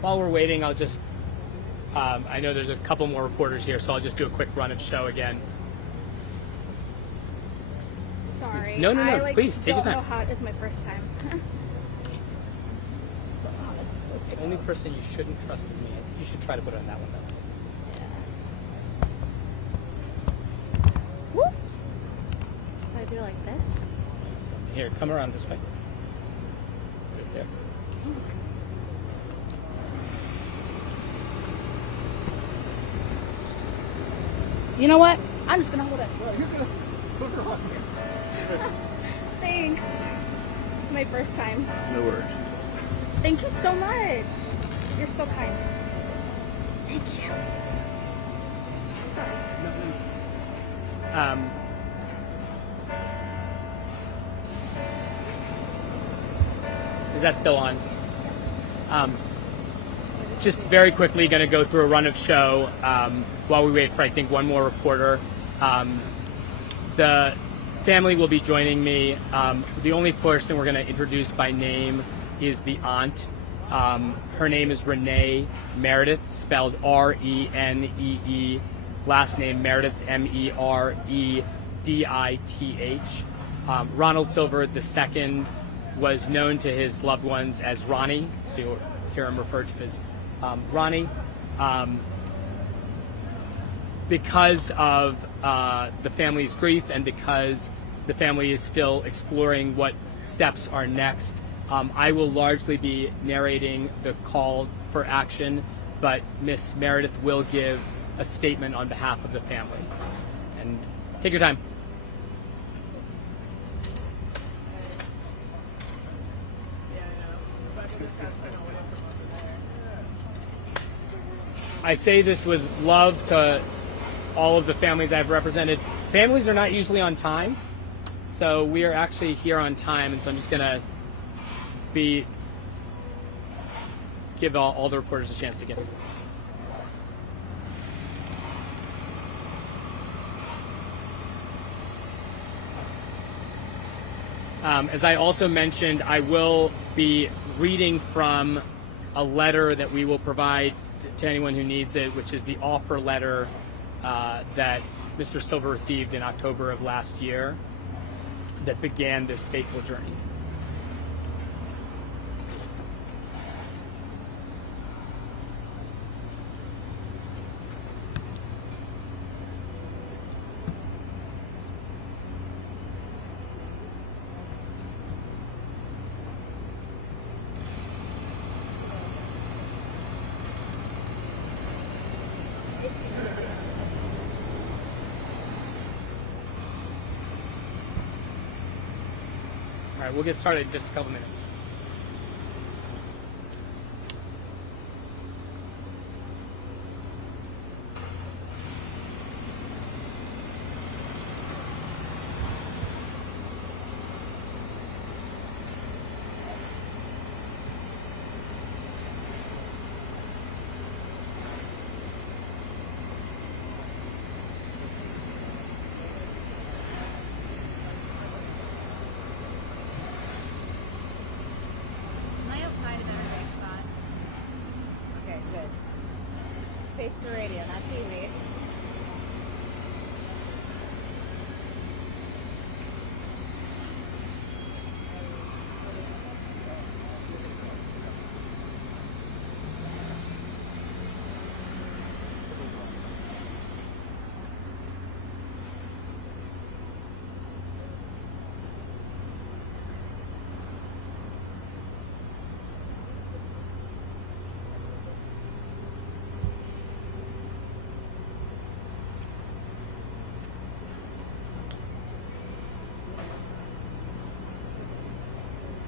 While we're waiting, I'll just, I know there's a couple more reporters here, so I'll just do a quick run of show again. Sorry. No, please, take your time. I don't know how, it's my first time. Don't know how this is supposed to go. The only person you shouldn't trust is me. You should try to put it on that one, though. Yeah. Whoop! Do I do like this? Here, come around this way. Put it there. Thanks. You know what? I'm just gonna hold it. No, you're gonna put her on here. Thanks. It's my first time. No worries. Thank you so much. You're so kind. Thank you. Sorry. Is that still on? Just very quickly going to go through a run of show while we wait for, I think, one more reporter. The family will be joining me. The only person we're going to introduce by name is the aunt. Her name is Renee Meredith, spelled R-E-N-E-E. Last name Meredith, M-E-R-E-D-I-T-H. Ronald Silver II was known to his loved ones as Ronnie, so you'll hear him referred to as Ronnie. Because of the family's grief and because the family is still exploring what steps are next, I will largely be narrating the call for action, but Miss Meredith will give a statement on behalf of the family. And take your time. I say this with love to all of the families I've represented. Families are not usually on time, so we are actually here on time, and so I'm just going to give all the reporters a chance to get here. As I also mentioned, I will be reading from a letter that we will provide to anyone who needs it, which is the offer letter that Mr. Silver received in October of last year that began this fateful journey. All right, we'll get started in just a couple minutes. face for radio, not TV.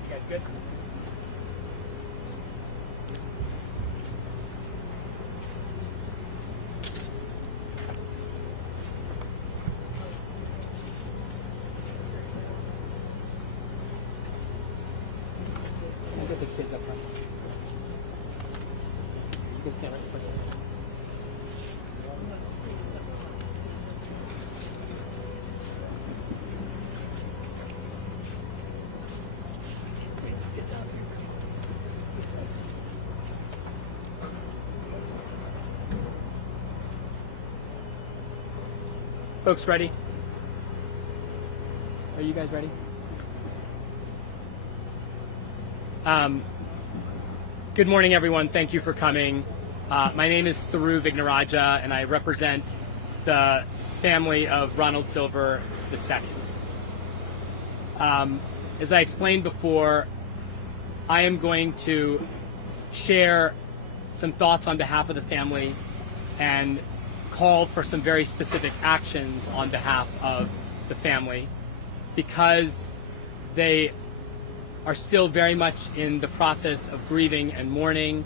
You guys good? Can I get the kids up front? You can stand right in front. Wait, just get down here. Folks ready? Are you guys ready? Good morning, everyone. Thank you for coming. My name is Thiru Vignarajah, and I represent the family of Ronald Silver II. As I explained before, I am going to share some thoughts on behalf of the family and call for some very specific actions on behalf of the family because they are still very much in the process of grieving and mourning.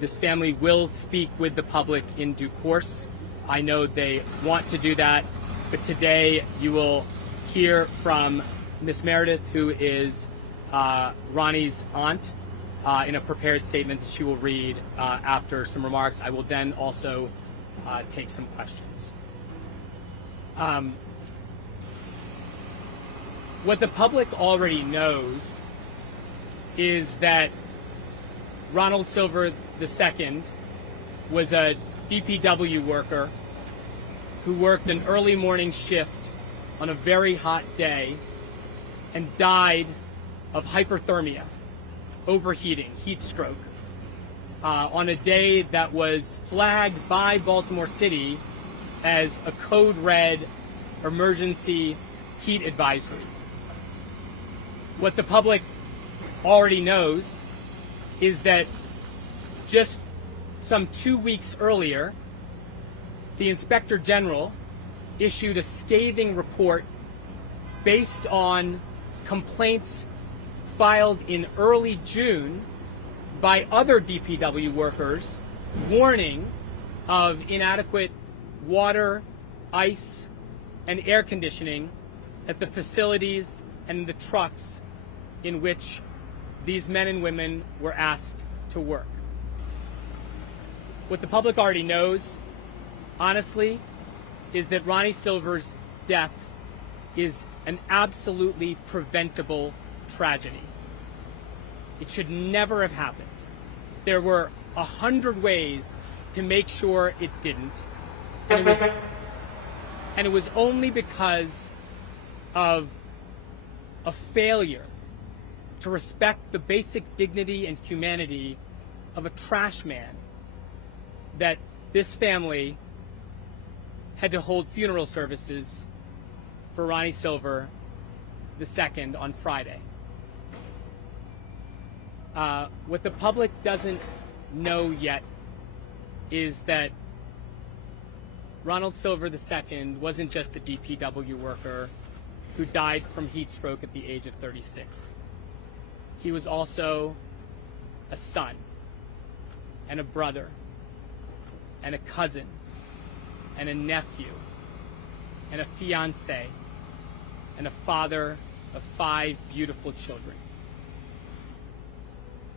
This family will speak with the public in due course. I know they want to do that, but today you will hear from Miss Meredith, who is Ronnie's aunt, in a prepared statement that she will read after some remarks. I will then also take some questions. What the public already knows is that Ronald Silver II was a DPW worker who worked an early morning shift on a very hot day and died of hyperthermia, overheating, heat stroke, on a day that was flagged by Baltimore City as a code red emergency heat advisory. What the public already knows is that just some 2 weeks earlier, the Inspector General issued a scathing report based on complaints filed in early June by other DPW workers warning of inadequate water, ice, and air conditioning at the facilities and the trucks in which these men and women were asked to work. What the public already knows, honestly, is that Ronnie Silver's death is an absolutely preventable tragedy. It should never have happened. There were 100 ways to make sure it didn't, and it was only because of a failure to respect the basic dignity and humanity of a trash man that this family had to hold funeral services for Ronnie Silver II on Friday. What the public doesn't know yet is that Ronald Silver II wasn't just a DPW worker who died from heat stroke at the age of 36. He was also a son, and a brother, and a cousin, and a nephew, and a fiancé, and a father of 5 beautiful children.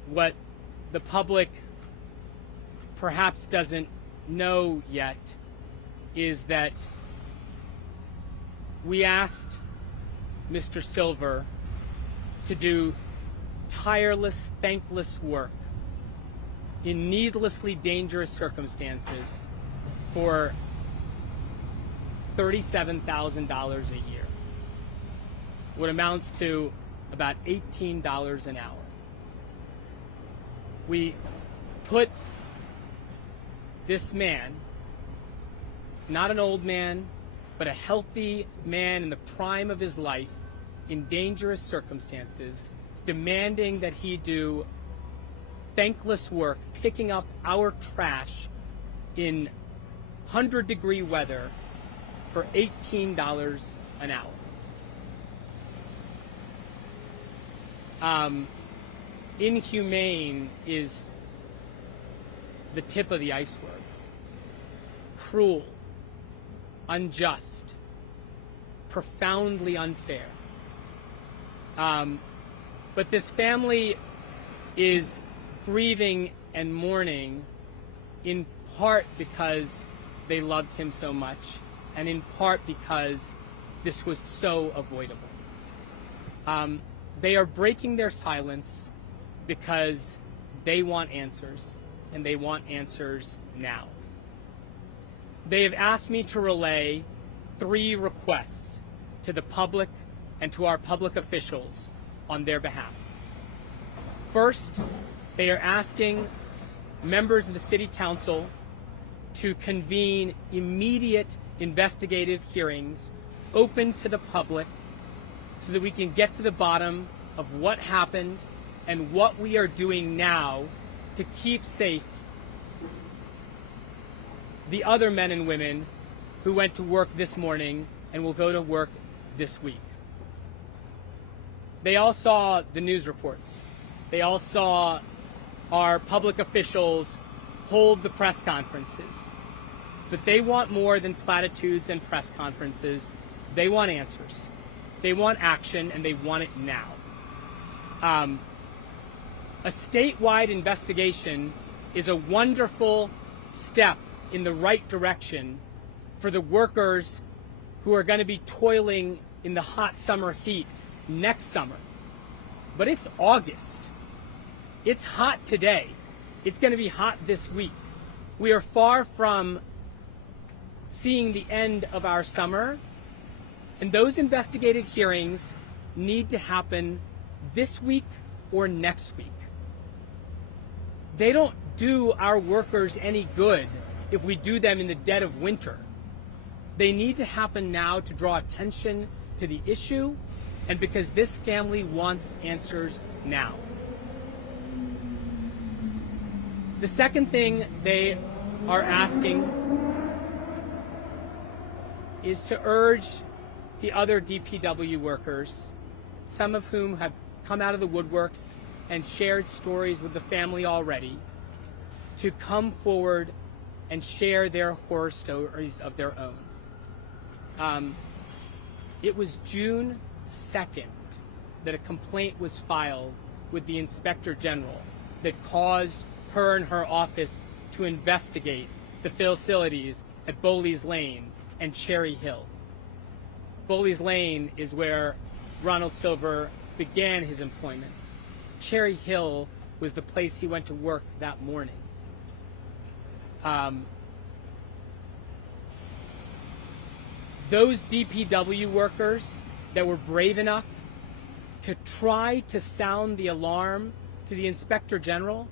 What the public perhaps doesn't know yet is that we asked Mr. Silver to do tireless, thankless work in needlessly dangerous circumstances for $37,000 a year, what amounts to about $18 an hour. We put this man, not an old man, but a healthy man in the prime of his life, in dangerous circumstances, demanding that he do thankless work, picking up our trash in 100-degree weather for $18 an hour. Inhumane is the tip of the iceberg. Cruel, unjust, profoundly unfair. But this family is grieving and mourning in part because they loved him so much, and in part because this was so avoidable. They are breaking their silence because they want answers, and they want answers now. They have asked me to relay 3 requests to the public and to our public officials on their behalf. First, they are asking members of the City Council to convene immediate investigative hearings open to the public so that we can get to the bottom of what happened and what we are doing now to keep safe the other men and women who went to work this morning and will go to work this week. They all saw the news reports. They all saw our public officials hold the press conferences. But they want more than platitudes and press conferences. They want answers. They want action, and they want it now. A statewide investigation is a wonderful step in the right direction for the workers who are going to be toiling in the hot summer heat next summer. But it's August. It's hot today. It's going to be hot this week. We are far from seeing the end of our summer, and those investigative hearings need to happen this week or next week. They don't do our workers any good if we do them in the dead of winter. They need to happen now to draw attention to the issue, and because this family wants answers now. The second thing they are asking is to urge the other DPW workers, some of whom have come out of the woodworks and shared stories with the family already, to come forward and share their horror stories of their own. It was June 2nd that a complaint was filed with the Inspector General that caused her and her office to investigate the facilities at Bowley's Lane and Cherry Hill. Bowley's Lane is where Ronald Silver began his employment. Cherry Hill was the place he went to work that morning. Those DPW workers that were brave enough to try to sound the alarm to the Inspector General,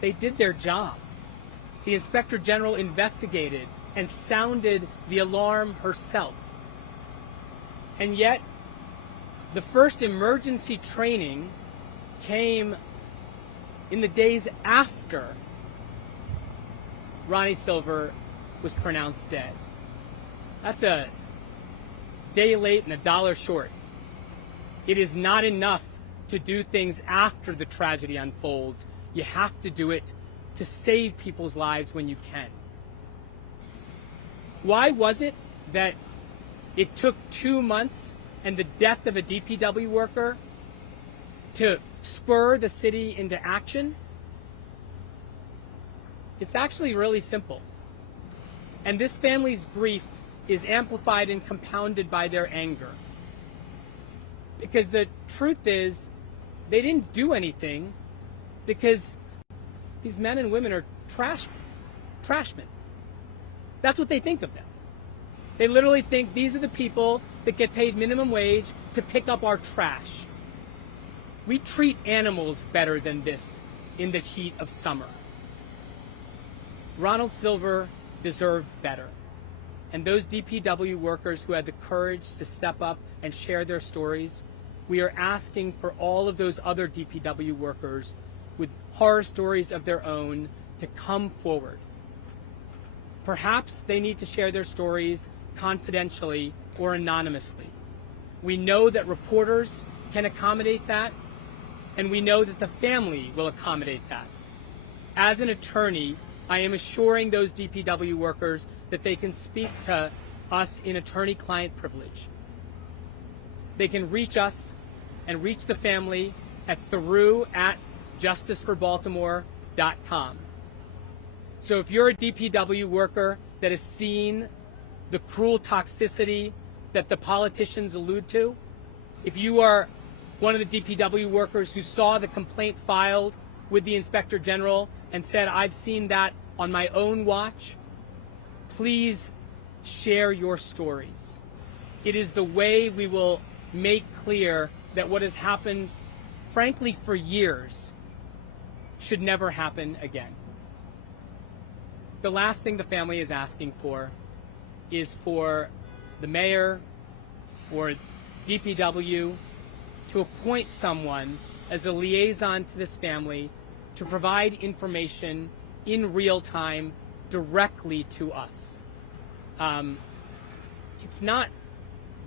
they did their job. The Inspector General investigated and sounded the alarm herself. And yet, the first emergency training came in the days after Ronnie Silver was pronounced dead. That's a day late and a dollar short. It is not enough to do things after the tragedy unfolds. You have to do it to save people's lives when you can. Why was it that it took 2 months and the death of a DPW worker to spur the city into action? It's actually really simple. And this family's grief is amplified and compounded by their anger. Because the truth is, they didn't do anything because these men and women are trashmen. That's what they think of them. They literally think these are the people that get paid minimum wage to pick up our trash. We treat animals better than this in the heat of summer. Ronald Silver deserved better. And those DPW workers who had the courage to step up and share their stories, we are asking for all of those other DPW workers with horror stories of their own to come forward. Perhaps they need to share their stories confidentially or anonymously. We know that reporters can accommodate that, and we know that the family will accommodate that. As an attorney, I am assuring those DPW workers that they can speak to us in attorney-client privilege. They can reach us and reach the family at Thiru@justiceforbaltimore.com. So if you're a DPW worker that has seen the cruel toxicity that the politicians allude to, if you are one of the DPW workers who saw the complaint filed with the Inspector General and said, I've seen that on my own watch, please share your stories. It is the way we will make clear that what has happened, frankly, for years, should never happen again. The last thing the family is asking for is for the mayor or DPW to appoint someone as a liaison to this family to provide information in real time directly to us. It's not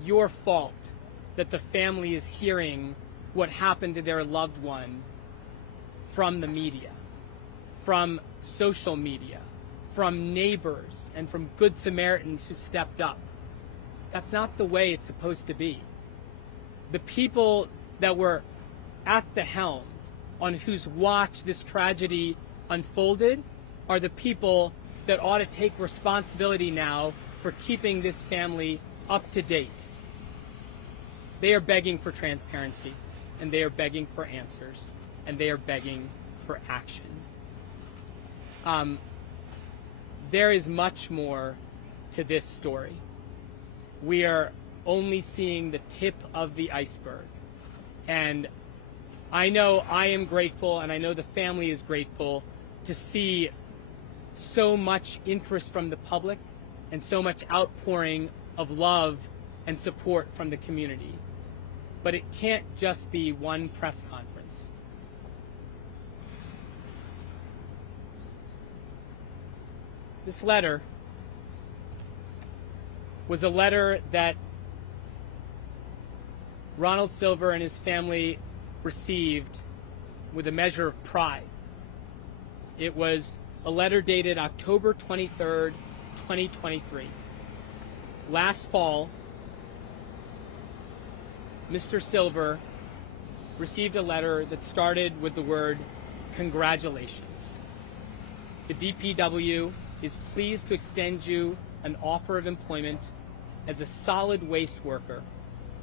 your fault that the family is hearing what happened to their loved one from the media, from social media, from neighbors, and from Good Samaritans who stepped up. That's not the way it's supposed to be. The people that were at the helm, on whose watch this tragedy unfolded, are the people that ought to take responsibility now for keeping this family up to date. They are begging for transparency, and they are begging for answers, and they are begging for action. There is much more to this story. We are only seeing the tip of the iceberg. And I know I am grateful, and I know the family is grateful to see so much interest from the public and so much outpouring of love and support from the community. But it can't just be one press conference. This letter was a letter that Ronald Silver and his family received with a measure of pride. It was a letter dated October 23rd, 2023. Last fall, Mr. Silver received a letter that started with the word, "Congratulations. The DPW is pleased to extend you an offer of employment as a solid waste worker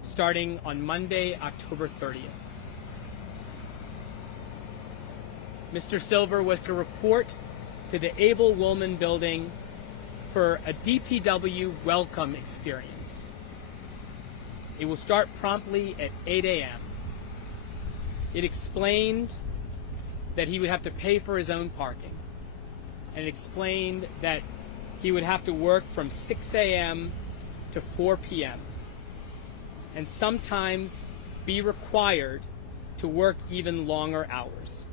starting on Monday, October 30th. Mr. Silver was to report to the Abel Woolman building for a DPW welcome experience. It will start promptly at 8 a.m. It explained that he would have to pay for his own parking, and it explained that he would have to work from 6 a.m. to 4 p.m. and sometimes be required to work even longer hours.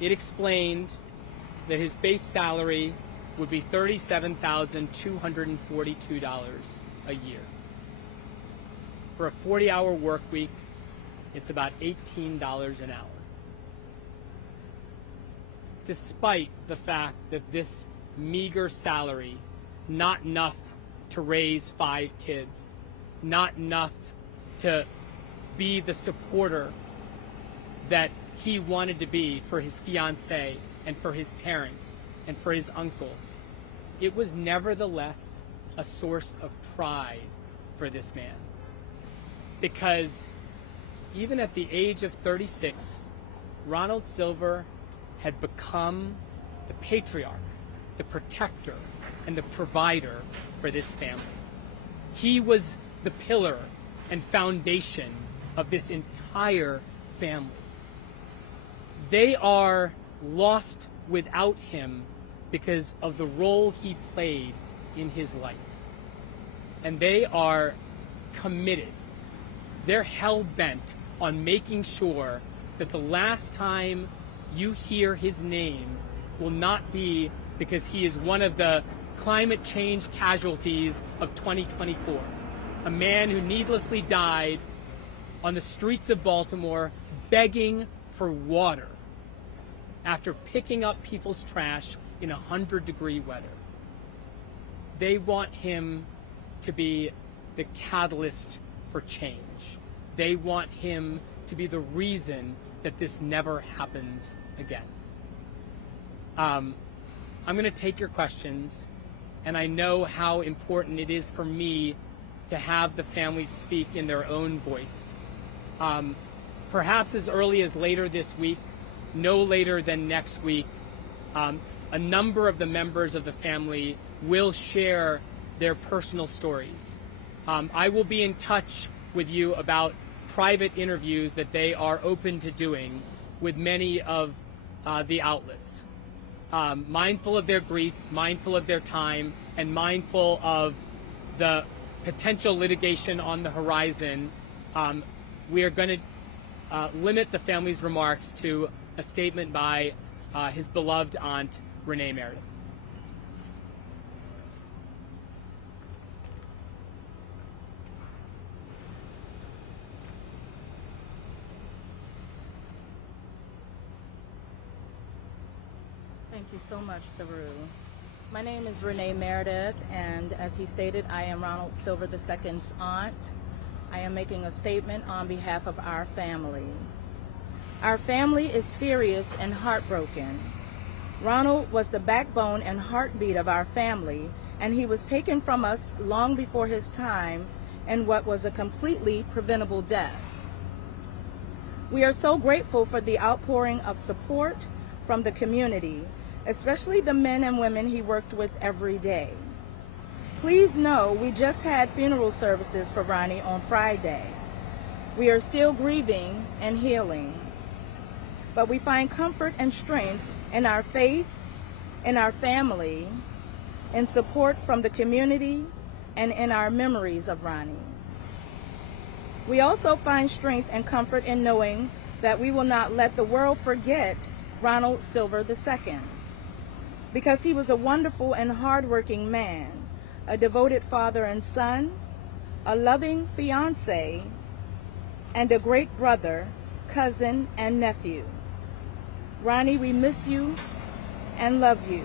It explained that his base salary would be $37,242 a year. For a 40-hour work week, it's about $18 an hour. Despite the fact that this meager salary, not enough to raise 5 kids, not enough to be the supporter that he wanted to be for his fiancée and for his parents and for his uncles, it was nevertheless a source of pride for this man. Because even at the age of 36, Ronald Silver had become the patriarch, the protector, and the provider for this family. He was the pillar and foundation of this entire family. They are lost without him because of the role he played in his life. And they are committed. They're hell-bent on making sure that the last time you hear his name will not be because he is one of the climate change casualties of 2024. A man who needlessly died on the streets of Baltimore begging for water after picking up people's trash in 100-degree weather. They want him to be the catalyst for change. They want him to be the reason that this never happens again. I'm going to take your questions, and I know how important it is for me to have the families speak in their own voice. Perhaps as early as later this week, no later than next week, a number of the members of the family will share their personal stories. I will be in touch with you about private interviews that they are open to doing with many of the outlets. Mindful of their grief, mindful of their time, and mindful of the potential litigation on the horizon, we are going to limit the family's remarks to a statement by his beloved aunt, Renee Meredith. Thank you so much, Thiru. My name is Renee Meredith, and as he stated, I am Ronald Silver II's aunt. I am making a statement on behalf of our family. Our family is furious and heartbroken. Ronald was the backbone and heartbeat of our family, and he was taken from us long before his time in what was a completely preventable death. We are so grateful for the outpouring of support from the community, especially the men and women he worked with every day. Please know we just had funeral services for Ronnie on Friday. We are still grieving and healing, but we find comfort and strength in our faith, in our family, in support from the community, and in our memories of Ronnie. We also find strength and comfort in knowing that we will not let the world forget Ronald Silver II, because he was a wonderful and hardworking man, a devoted father and son, a loving fiancé, and a great brother, cousin, and nephew. Ronnie, we miss you and love you.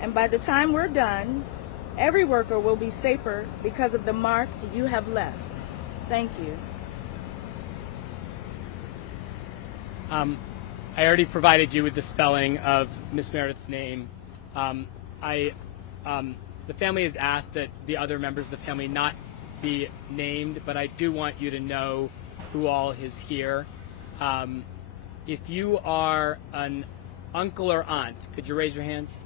And by the time we're done, every worker will be safer because of the mark you have left. Thank you. I already provided you with the spelling of Miss Meredith's name. The family has asked that the other members of the family not be named, but I do want you to know who all is here. If you are an uncle or aunt, could you raise your hands?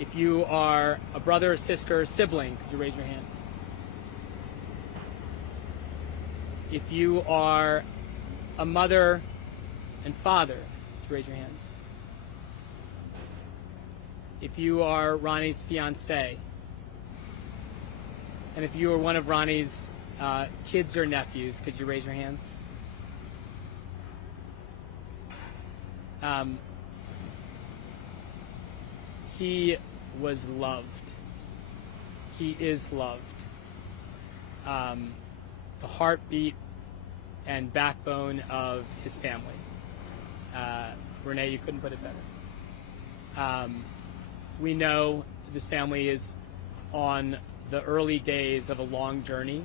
If you are a brother or sister or sibling, could you raise your hand? If you are a mother and father, could you raise your hands? If you are Ronnie's fiancée, and if you are one of Ronnie's kids or nephews, could you raise your hands? He was loved. He is loved. The heartbeat and backbone of his family. Renee, you couldn't put it better. We know this family is on the early days of a long journey,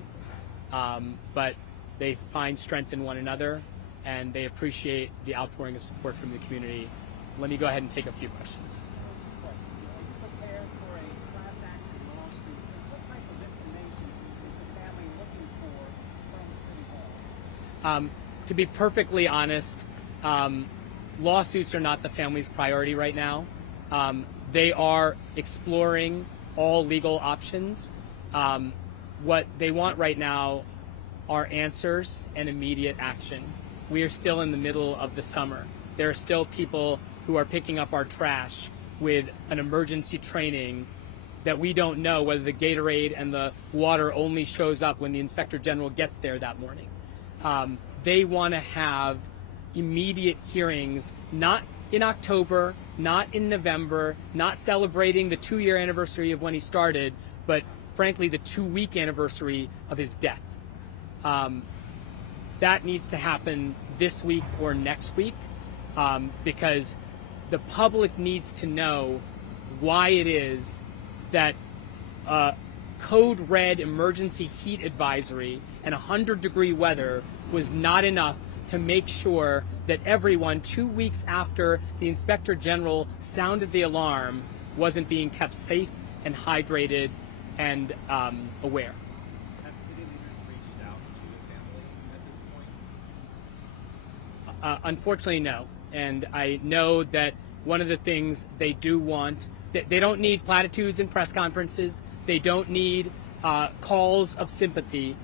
but they find strength in one another, and they appreciate the outpouring of support from the community. Let me go ahead and take a few questions. Are you prepared for a class action lawsuit? What type of information is the family looking for from City Hall? To be perfectly honest, lawsuits are not the family's priority right now. They are exploring all legal options. What they want right now are answers and immediate action. We are still in the middle of the summer. There are still people who are picking up our trash with an emergency training that we don't know whether the Gatorade and the water only shows up when the Inspector General gets there that morning. They want to have immediate hearings, not in October, not in November, not celebrating the 2-year anniversary of when he started, but frankly the 2-week anniversary of his death. That needs to happen this week or next week, because the public needs to know why it is that code red emergency heat advisory and 100-degree weather was not enough to make sure that everyone 2 weeks after the Inspector General sounded the alarm wasn't being kept safe and hydrated and aware. Have city leaders reached out to the family at this point? Unfortunately, no. And I know that one of the things they do want, they don't need platitudes and press conferences. They don't need calls of sympathy.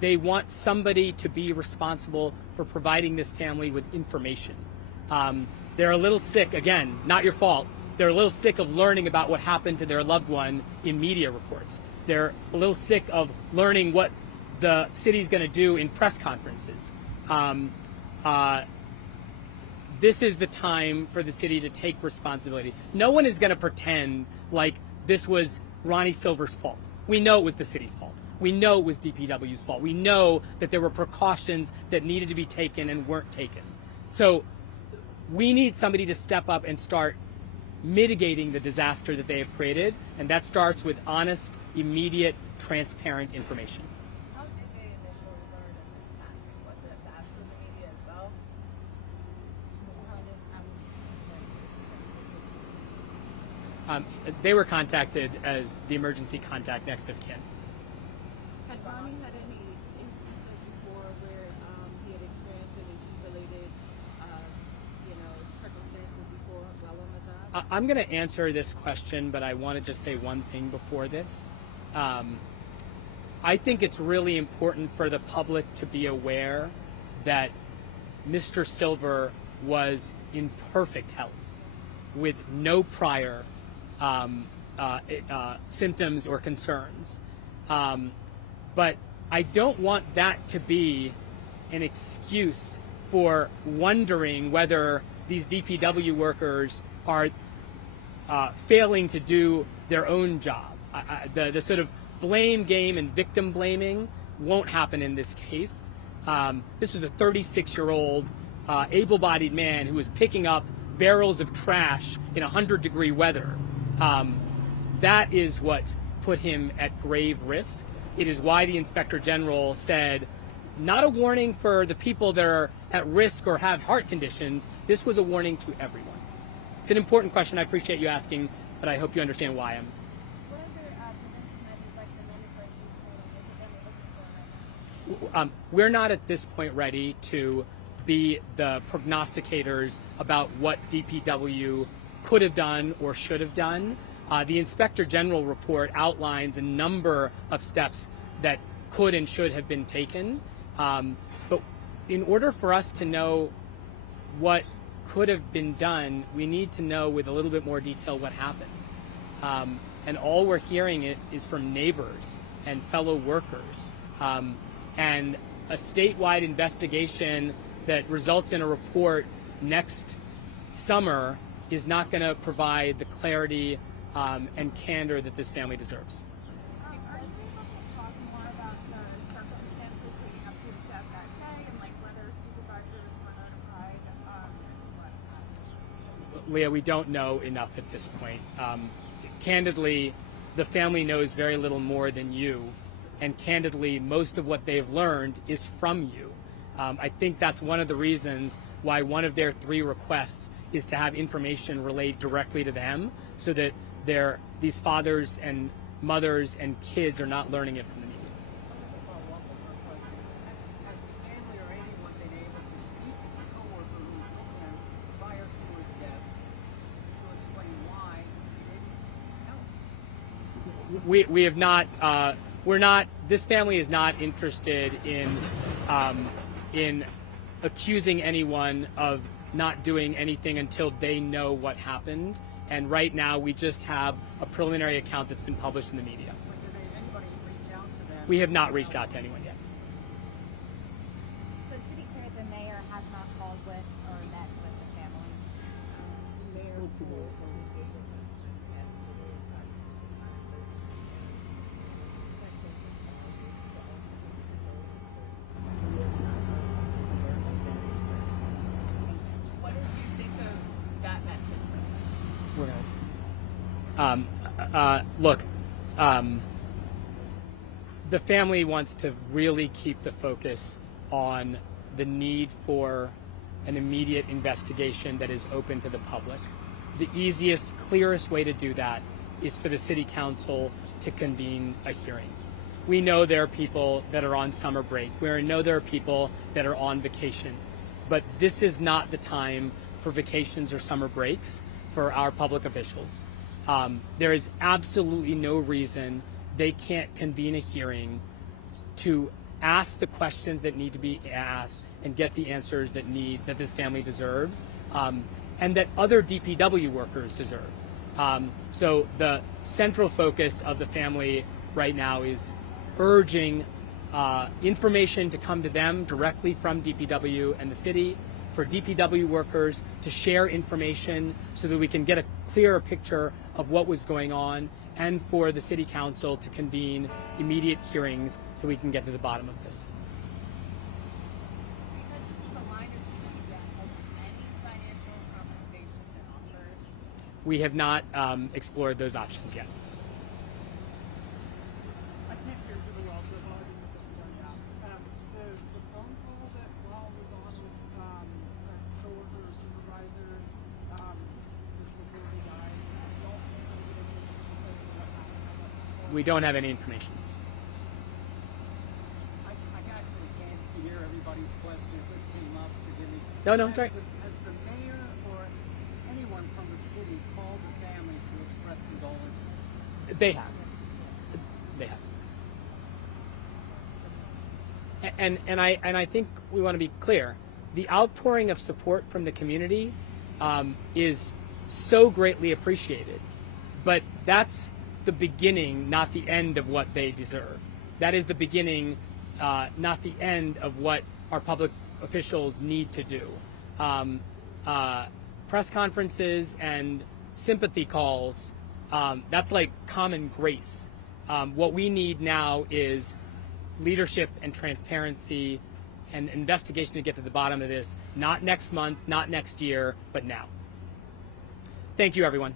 They want somebody to be responsible for providing this family with information. They're a little sick, again, not your fault. They're a little sick of learning about what happened to their loved one in media reports. They're a little sick of learning what the city's going to do in press conferences. This is the time for the city to take responsibility. No one is going to pretend like this was Ronnie Silver's fault. We know it was the city's fault. We know it was DPW's fault. We know that there were precautions that needed to be taken and weren't taken. So we need somebody to step up and start mitigating the disaster that they have created, and that starts with honest, immediate, transparent information. How did they initially learn of his passing? Was it after the media as well? They were contacted as the emergency contact next of kin. Had Ronnie had any instances before where he had experienced any heat-related, circumstances before while on the job? I'm going to answer this question, but I want to just say one thing before this. I think it's really important for the public to be aware that Mr. Silver was in perfect health with no prior symptoms or concerns. But I don't want that to be an excuse for wondering whether these DPW workers are failing to do their own job. The sort of blame game and victim blaming won't happen in this case. This was a 36-year-old able-bodied man who was picking up barrels of trash in 100-degree weather. That is what put him at grave risk. It is why the Inspector General said, not a warning for the people that are at risk or have heart conditions. This was a warning to everyone. It's an important question. I appreciate you asking, but I hope you understand why I'm. What other prevention measures like the mandatory heat training is the family looking for right now? We're not at this point ready to be the prognosticators about what DPW could have done or should have done. The Inspector General report outlines a number of steps that could and should have been taken. But in order for us to know what could have been done, we need to know with a little bit more detail what happened. And all we're hearing is from neighbors and fellow workers. And a statewide investigation that results in a report next summer is not going to provide the clarity and candor that this family deserves. Are you able to talk more about the circumstances leading up to his death that day and like whether supervisors were notified and what? Leah, we don't know enough at this point. Candidly, the family knows very little more than you, and candidly, most of what they've learned is from you. I think that's one of the reasons why one of their 3 requests is to have information relayed directly to them, so that these fathers and mothers and kids are not learning it from the media. Follow up on her question. Has the family or anyone been able to speak with the coworker who was with him prior We have not. We're not. This family is not interested in accusing anyone of not doing anything until they know what happened. And right now, we just have a preliminary account that's been published in the media. But did anybody reach out to them? We have not reached out to anyone yet. So to be clear, the mayor has not called with or met with the family. What did you think of that message? We're gonna look. The family wants to really keep the focus on the need for an immediate investigation that is open to the public. The easiest, clearest way to do that is for the city council to convene a hearing. We know there are people that are on summer break. We know there are people that are on vacation. But this is not the time for vacations or summer breaks for our public officials. There is absolutely no reason they can't convene a hearing to ask the questions that need to be asked and get the answers that this family deserves, and that other DPW workers deserve. So the central focus of the family right now is urging information to come to them directly from DPW and the city, for DPW workers to share information so that we can get a clearer picture of what was going on, and for the city council to convene immediate hearings so we can get to the bottom of this. Because this is a line of duty that has any financial compensation been offered. We have not explored those options yet. I can't hear really well, so apologies if it's going out. The phone call that Ronald was on with that coworker or supervisor, just before he died, don't get any information what happened. We don't have any information. I actually can't hear everybody's question. If this came up, forgive me. No, it's all right. Has the mayor or anyone from the city called the family to express condolences? They have. They have. And I think we want to be clear. The outpouring of support from the community is so greatly appreciated, but that's the beginning, not the end of what they deserve. That is the beginning, not the end of what our public officials need to do. Press conferences and sympathy calls, that's like common grace. What we need now is leadership and transparency and investigation to get to the bottom of this, not next month, not next year, but now. Thank you, everyone.